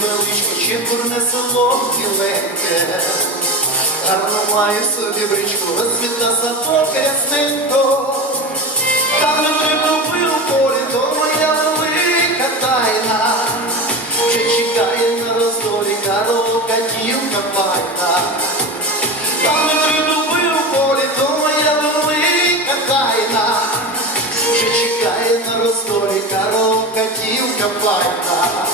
фігурне село біленьке, гарно має собі бричку, розцвіта садок ясненько. Там не прикупив у полі, то моя велика тайна, Вже чекає на роздолі коровка дівка пайна. Там не прикупив у полі, то моя велика тайна, Вже чекає на роздолі коровка дівка пайна.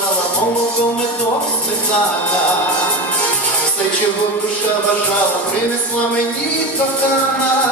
Кусочок молоком і медок сметана. Все, чого душа бажала, принесла мені кохана.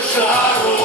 fechar o